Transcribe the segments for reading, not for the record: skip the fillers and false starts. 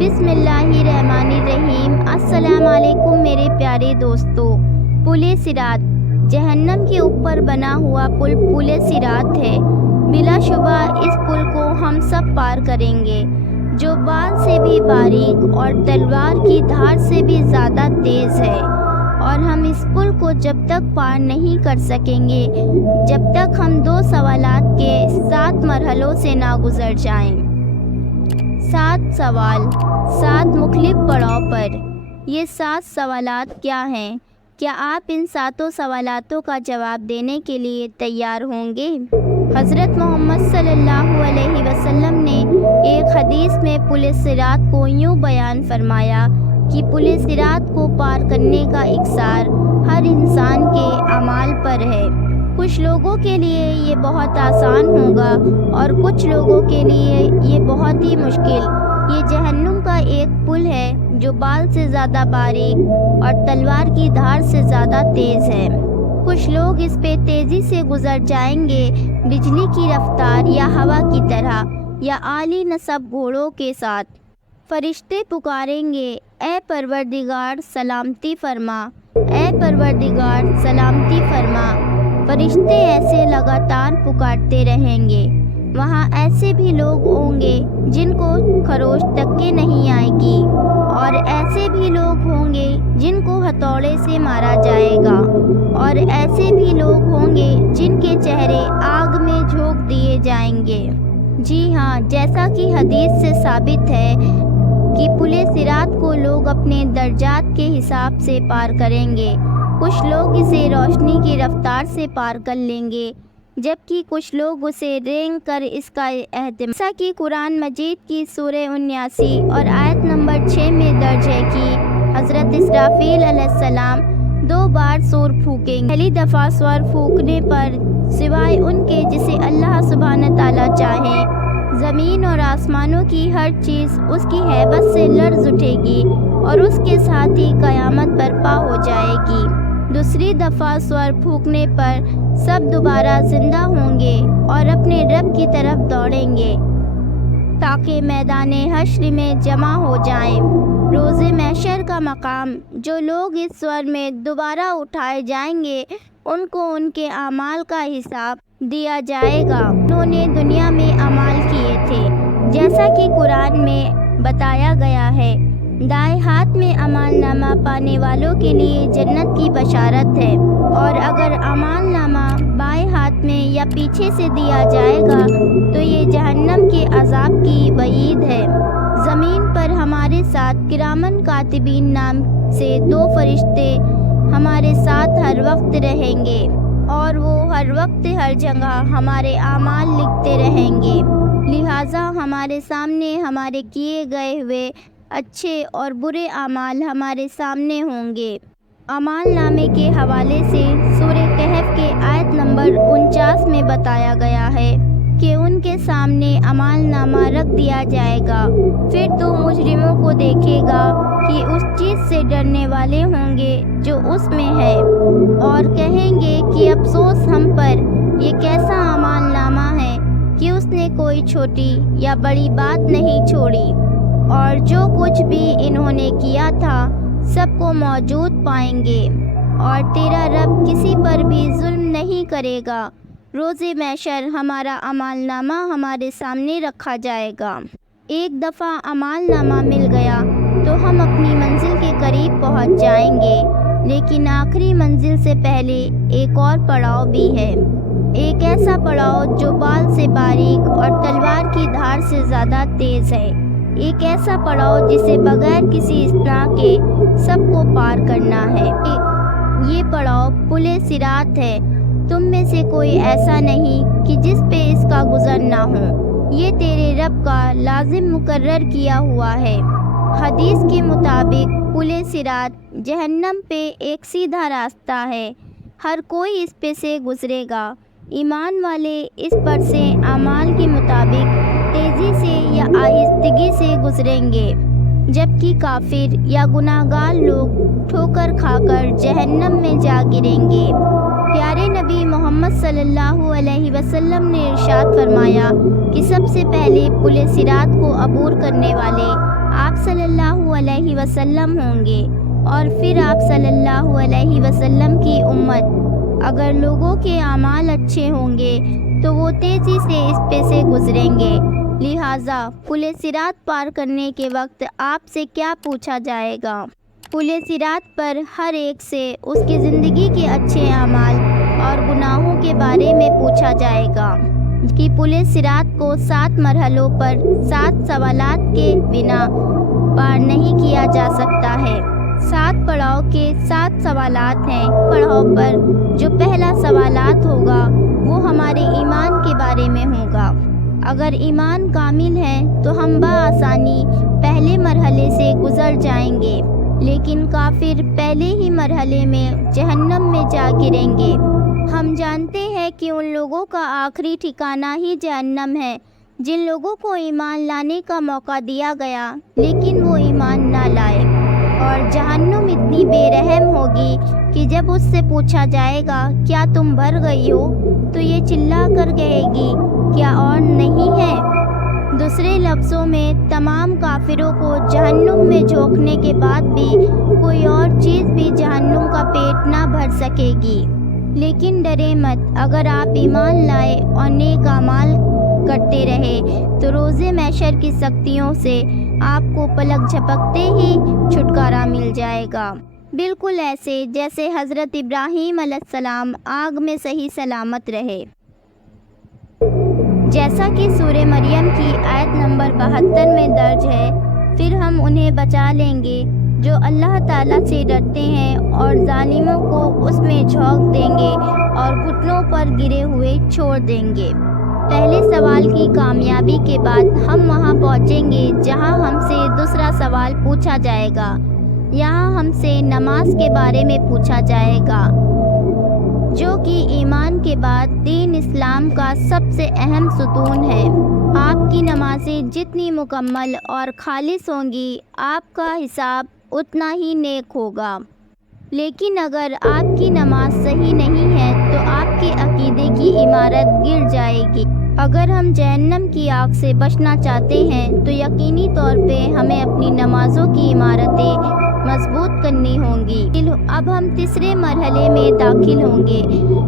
بسم اللہ الرحمن الرحیم۔ السلام علیکم میرے پیارے دوستو۔ پل صراط جہنم کے اوپر بنا ہوا پل صراط ہے۔ بلا شبہ اس پل کو ہم سب پار کریں گے، جو بال سے بھی باریک اور تلوار کی دھار سے بھی زیادہ تیز ہے، اور ہم اس پل کو جب تک پار نہیں کر سکیں گے جب تک ہم 2 سوالات کے 7 مرحلوں سے نہ گزر جائیں۔ 7 سوال 7 مختلف پڑاؤ پر۔ یہ 7 سوالات کیا ہیں؟ کیا آپ ان 7 سوالاتوں کا جواب دینے کے لیے تیار ہوں گے؟ حضرت محمد صلی اللہ علیہ وسلم نے ایک حدیث میں پل صراط کو یوں بیان فرمایا کہ پل صراط کو پار کرنے کا اکثار ہر انسان کے اعمال پر ہے۔ کچھ لوگوں کے لیے یہ بہت آسان ہوگا اور کچھ لوگوں کے لیے یہ بہت ہی مشکل۔ یہ جہنم کا ایک پل ہے جو بال سے زیادہ باریک اور تلوار کی دھار سے زیادہ تیز ہے۔ کچھ لوگ اس پہ تیزی سے گزر جائیں گے، بجلی کی رفتار یا ہوا کی طرح، یا عالی نصب گھوڑوں کے ساتھ۔ فرشتے پکاریں گے، اے پروردگار سلامتی فرما، اے پروردگار سلامتی فرما۔ فرشتے ایسے لگاتار پکارتے رہیں گے۔ وہاں ایسے بھی لوگ ہوں گے جن کو خروش تک کے نہیں آئے گی، اور ایسے بھی لوگ ہوں گے جن کو ہتھوڑے سے مارا جائے گا، اور ایسے بھی لوگ ہوں گے جن کے چہرے آگ میں جھونک دیے جائیں گے۔ جی ہاں، جیسا کہ حدیث سے ثابت ہے کہ پل صراط کو لوگ اپنے درجات کے حساب سے پار کریں گے۔ کچھ لوگ اسے روشنی کی رفتار سے پار کر لیں گے، جبکہ کچھ لوگ اسے رینگ کر اس کا اہتمام، جیسا کہ قرآن مجید کی سورہ 79 اور آیت نمبر 6 میں درج ہے کہ حضرت اسرافیل علیہ السلام 2 بار سور پھونکیں گے۔ پہلی دفعہ سور پھونکنے پر سوائے ان کے جسے اللہ سبحانہ تعالیٰ چاہے، زمین اور آسمانوں کی ہر چیز اس کی ہیبت سے لرز اٹھے گی اور اس کے ساتھ ہی قیامت برپا ہو جائے گی۔ دوسری دفعہ سور پھونکنے پر سب دوبارہ زندہ ہوں گے اور اپنے رب کی طرف دوڑیں گے تاکہ میدان حشر میں جمع ہو جائیں۔ روز محشر کا مقام، جو لوگ اس سور میں دوبارہ اٹھائے جائیں گے ان کو ان کے اعمال کا حساب دیا جائے گا۔ انہوں نے دنیا میں اعمال کیے تھے، جیسا کہ قرآن میں بتایا گیا ہے۔ دائیں ہاتھ میں اعمال نامہ پانے والوں کے لیے جنت کی بشارت ہے، اور اگر اعمال نامہ بائیں ہاتھ میں یا پیچھے سے دیا جائے گا تو یہ جہنم کے عذاب کی وعید ہے۔ زمین پر ہمارے ساتھ کرامن کاتبین نام سے 2 فرشتے ہمارے ساتھ ہر وقت رہیں گے، اور وہ ہر وقت ہر جگہ ہمارے اعمال لکھتے رہیں گے۔ لہٰذا ہمارے سامنے ہمارے کیے گئے ہوئے اچھے اور برے اعمال ہمارے سامنے ہوں گے۔ اعمال نامے کے حوالے سے سورہ کہف کے آیت نمبر 49 میں بتایا گیا ہے کہ ان کے سامنے اعمال نامہ رکھ دیا جائے گا، پھر تو مجرموں کو دیکھے گا کہ اس چیز سے ڈرنے والے ہوں گے جو اس میں ہے، اور کہیں گے کہ افسوس ہم پر، یہ کیسا اعمال نامہ ہے کہ اس نے کوئی چھوٹی یا بڑی بات نہیں چھوڑی، اور جو کچھ بھی انہوں نے کیا تھا سب کو موجود پائیں گے، اور تیرا رب کسی پر بھی ظلم نہیں کرے گا۔ روز محشر ہمارا اعمال نامہ ہمارے سامنے رکھا جائے گا۔ ایک دفعہ اعمال نامہ مل گیا تو ہم اپنی منزل کے قریب پہنچ جائیں گے، لیکن آخری منزل سے پہلے ایک اور پڑاؤ بھی ہے، ایک ایسا پڑاؤ جو بال سے باریک اور تلوار کی دھار سے زیادہ تیز ہے، ایک ایسا پڑاؤ جسے بغیر کسی اصطلاح کے سب کو پار کرنا ہے۔ یہ پڑاؤ پل صراط ہے۔ تم میں سے کوئی ایسا نہیں کہ جس پہ اس کا گزر نہ ہو، یہ تیرے رب کا لازم مقرر کیا ہوا ہے۔ حدیث کے مطابق پل صراط جہنم پہ ایک سیدھا راستہ ہے، ہر کوئی اس پہ سے گزرے گا۔ ایمان والے اس پر سے اعمال کے مطابق تیزی سے یا آہستگی سے گزریں گے، جبکہ کافر یا گناہ گار لوگ ٹھوکر کھا کر جہنم میں جا گریں گے۔ پیارے نبی محمد صلی اللہ علیہ وسلم نے ارشاد فرمایا کہ سب سے پہلے پل صراط کو عبور کرنے والے آپ صلی اللہ علیہ وسلم ہوں گے اور پھر آپ صلی اللہ علیہ وسلم کی امت۔ اگر لوگوں کے اعمال اچھے ہوں گے تو وہ تیزی سے اس پہ سے گزریں گے، لہٰذا پل صراط پار کرنے کے وقت آپ سے کیا پوچھا جائے گا؟ پل صراط پر ہر ایک سے اس کی زندگی کے اچھے اعمال اور گناہوں کے بارے میں پوچھا جائے گا کہ پل صراط کو 7 مرحلوں پر 7 سوالات کے بنا پار نہیں کیا جا سکتا ہے۔ 7 پڑاؤ کے 7 سوالات ہیں۔ پڑاؤ پر جو پہلا سوالات ہوگا وہ ہمارے ایمان کے بارے میں ہوگا۔ اگر ایمان کامل ہے تو ہم بآسانی پہلے مرحلے سے گزر جائیں گے، لیکن کافر پہلے ہی مرحلے میں جہنم میں جا گریں گے۔ ہم جانتے ہیں کہ ان لوگوں کا آخری ٹھکانہ ہی جہنم ہے جن لوگوں کو ایمان لانے کا موقع دیا گیا لیکن وہ ایمان نہ لائے، اور جہنم اتنی بے رحم ہوگی کہ جب اس سے پوچھا جائے گا کیا تم بھر گئی ہو تو یہ چلا کر کہے گی کیا اور نہیں ہے؟ دوسرے لفظوں میں تمام کافروں کو جہنم میں جھونکنے کے بعد بھی کوئی اور چیز بھی جہنم کا پیٹ نہ بھر سکے گی۔ لیکن ڈرے مت، اگر آپ ایمان لائے اور نیک اعمال کرتے رہے تو روز محشر کی سختیوں سے آپ کو پلک جھپکتے ہی چھٹکارا مل جائے گا، بالکل ایسے جیسے حضرت ابراہیم علیہ السلام آگ میں صحیح سلامت رہے۔ جیسا کہ سورہ مریم کی آیت نمبر 72 میں درج ہے، پھر ہم انہیں بچا لیں گے جو اللہ تعالیٰ سے ڈرتے ہیں اور ظالموں کو اس میں جھونک دیں گے اور گھٹنوں پر گرے ہوئے چھوڑ دیں گے۔ پہلے سوال کی کامیابی کے بعد ہم وہاں پہنچیں گے جہاں ہم سے دوسرا سوال پوچھا جائے گا۔ یہاں ہم سے نماز کے بارے میں پوچھا جائے گا، جو کہ ایمان کے بعد دین اسلام کا سب سے اہم ستون ہے۔ آپ کی نمازیں جتنی مکمل اور خالص ہوں گی، آپ کا حساب اتنا ہی نیک ہوگا۔ لیکن اگر آپ کی نماز صحیح نہیں ہے تو آپ کے عقیدے کی عمارت گر جائے گی۔ اگر ہم جہنم کی آگ سے بچنا چاہتے ہیں تو یقینی طور پہ ہمیں اپنی نمازوں کی عمارتیں مضبوط کرنی ہوں گی۔ اب ہم تیسرے مرحلے میں داخل ہوں گے۔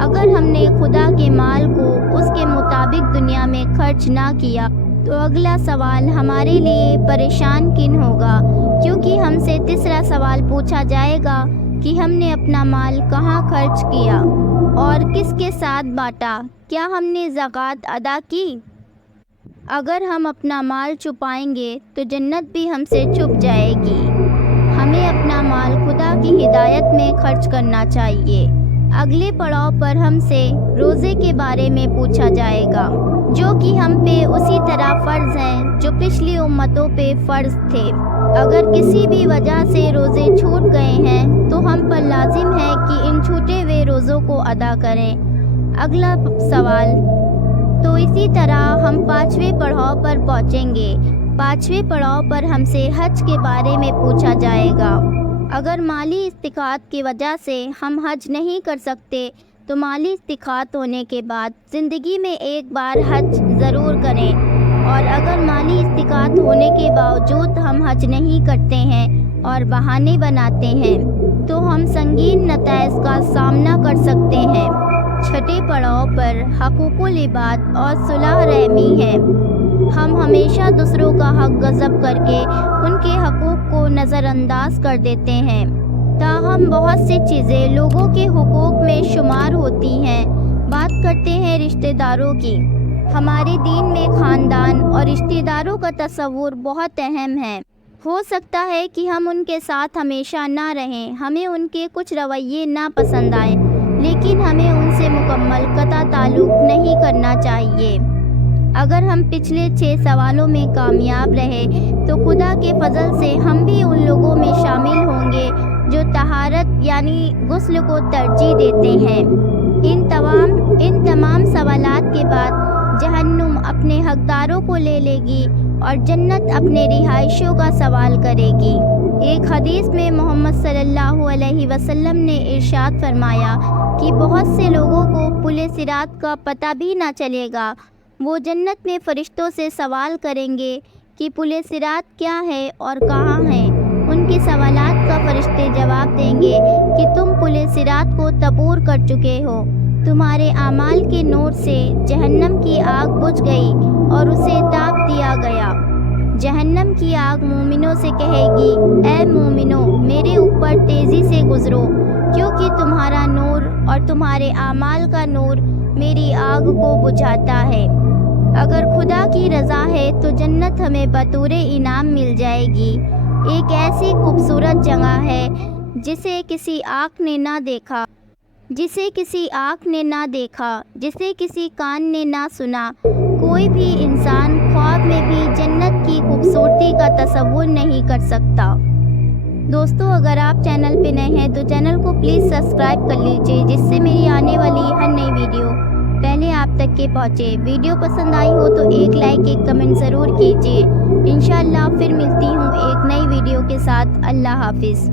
اگر ہم نے خدا کے مال کو اس کے مطابق دنیا میں خرچ نہ کیا تو اگلا سوال ہمارے لیے پریشان کن ہوگا، کیونکہ ہم سے تیسرا سوال پوچھا جائے گا کہ ہم نے اپنا مال کہاں خرچ کیا اور کس کے ساتھ بانٹا، کیا ہم نے زکوٰۃ ادا کی؟ اگر ہم اپنا مال چھپائیں گے تو جنت بھی ہم سے چھپ جائے گی۔ ہمیں اپنا مال خدا کی ہدایت میں خرچ کرنا چاہیے۔ اگلے پڑاؤ پر ہم سے روزے کے بارے میں پوچھا جائے گا، جو کہ ہم پہ اسی طرح فرض ہیں جو پچھلی امتوں پہ فرض تھے۔ اگر کسی بھی وجہ سے روزے چھوٹ گئے ہیں تو ہم پر لازم ہے کہ ان چھوٹے ہوئے روزوں کو ادا کریں۔ اگلا سوال تو اسی طرح ہم 5ویں پڑاؤ پر پہنچیں گے۔ 5ویں پڑاؤ پر ہم سے حج کے بارے میں پوچھا جائے گا۔ اگر مالی استطاعت کی وجہ سے ہم حج نہیں کر سکتے تو مالی استطاعت ہونے کے بعد زندگی میں ایک بار حج ضرور کریں، اور اگر مالی استطاعت ہونے کے باوجود ہم حج نہیں کرتے ہیں اور بہانے بناتے ہیں تو ہم سنگین نتائج کا سامنا کر سکتے ہیں۔ 6 پڑاؤ پر حقوق العباد اور صلح رحمی ہے۔ ہم ہمیشہ دوسروں کا حق غصب کر کے ان کے حقوق کو نظر انداز کر دیتے ہیں، تاہم بہت سی چیزیں لوگوں کے حقوق میں شمار ہوتی ہیں۔ بات کرتے ہیں رشتہ داروں کی۔ ہمارے دین میں خاندان اور رشتہ داروں کا تصور بہت اہم ہے۔ ہو سکتا ہے کہ ہم ان کے ساتھ ہمیشہ نہ رہیں، ہمیں ان کے کچھ رویے نہ پسند آئیں، لیکن ہمیں ان سے مکمل قطع تعلق نہیں کرنا چاہیے۔ اگر ہم پچھلے 6 سوالوں میں کامیاب رہے تو خدا کے فضل سے ہم بھی ان لوگوں میں شامل ہوں گے جو طہارت یعنی غسل کو ترجیح دیتے ہیں۔ ان تمام سوالات کے بعد جہنم اپنے حقداروں کو لے لے گی اور جنت اپنے رہائشیوں کا سوال کرے گی۔ ایک حدیث میں محمد صلی اللہ علیہ وسلم نے ارشاد فرمایا کہ بہت سے لوگوں کو پل صراط کا پتہ بھی نہ چلے گا۔ وہ جنت میں فرشتوں سے سوال کریں گے کہ پل صراط کیا ہے اور کہاں ہے۔ ان کے سوالات کا فرشتے جواب دیں گے کہ تم پل صراط کو عبور کر چکے ہو، تمہارے اعمال کے نور سے جہنم کی آگ بجھ گئی اور اسے تاپ دیا گیا۔ جہنم کی آگ مومنوں سے کہے گی، اے مومنوں، میرے اوپر تیزی سے گزرو، کیونکہ تمہارا نور اور تمہارے اعمال کا نور میری آگ کو بجھاتا ہے۔ اگر خدا کی رضا ہے تو جنت ہمیں بطور انعام مل جائے گی۔ ایک ایسی خوبصورت جگہ ہے جسے کسی آنکھ نے نہ دیکھا، جسے کسی کان نے نہ سنا۔ کوئی بھی انسان خواب میں بھی جنت کی خوبصورتی کا تصور نہیں کر سکتا۔ دوستو، اگر آپ چینل پہ نئے ہیں تو چینل کو پلیز سبسکرائب کر لیجئے، جس سے میری آنے والی ہر نئی ویڈیو پہلے آپ تک کے پہنچے۔ ویڈیو پسند آئی ہو تو ایک لائک، ایک کمنٹ ضرور کیجئے۔ انشاءاللہ پھر ملتی ہوں ایک نئی ویڈیو کے ساتھ۔ اللہ حافظ۔